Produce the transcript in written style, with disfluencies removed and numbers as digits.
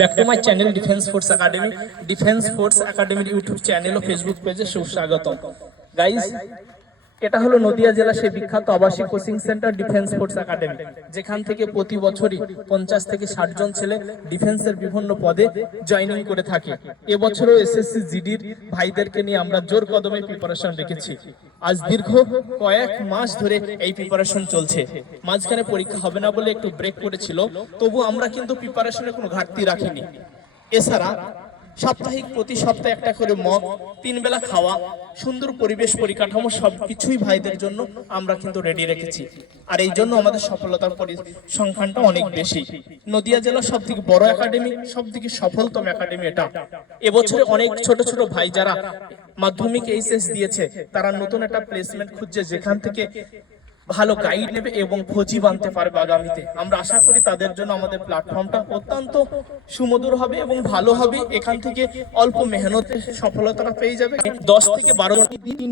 Back to my channel defence force academy. Defence force একাডেমির YouTube channel ও Facebook পেজে সুস্বাগতম। Guys, এটা হলো নদিয়া জেলা সেই বিখ্যাত আবাসিক coaching centre defence force academy, যেখান থেকে প্রতি বছরই 50 থেকে 60 জন ছেলে ডিফেন্সের বিভিন্ন পদে জয়েনিং করে থাকে। এবছরও এসএসসি জিডির ভাইদেরকে নিয়ে আমরা জোর কদমে প্রিপারেশন রেখেছি। আজ দীর্ঘ কয়েক মাস ধরে এই প্রিপারেশন চলছে। মাঝখানে পরীক্ষা হবে না বলে একটু ব্রেক করেছিল, তবু আমরা কিন্তু প্রিপারেশনে কোনো ঘাটতি রাখিনি। এছাড়া সাপ্তাহিক প্রতি সপ্তাহে একটা করে মক, 3 বেলা খাওয়া, সুন্দর পরিবেশ পরিকাঠামো সবকিছুই ভাইদের জন্য আমরা কিন্তু রেডি রেখেছি। আর এই জন্য আমাদের সফলতার সংখ্যানটা অনেক বেশি। নদিয়া জেলার সব থেকে বড় একাডেমি, সব থেকে সফলতম একাডেমি এটা। এবছরে অনেক ছোট ছোট ভাই যারা মাধ্যমিক এইচএস দিয়েছে, তারা নতুন একটা প্লেসমেন্ট খুঁজছে, যেখান থেকে ভালো গাইড নেবে এবং ফৌজি বানতে পারবে আগামীতে। আমরা আশা করি তাদের জন্য আমাদের প্ল্যাটফর্মটা অত্যন্ত সুমধুর হবে এবং ভালো হবে। এখান থেকে অল্প মেহনতে সফলতা পেয়ে যাবে। 10 থেকে 12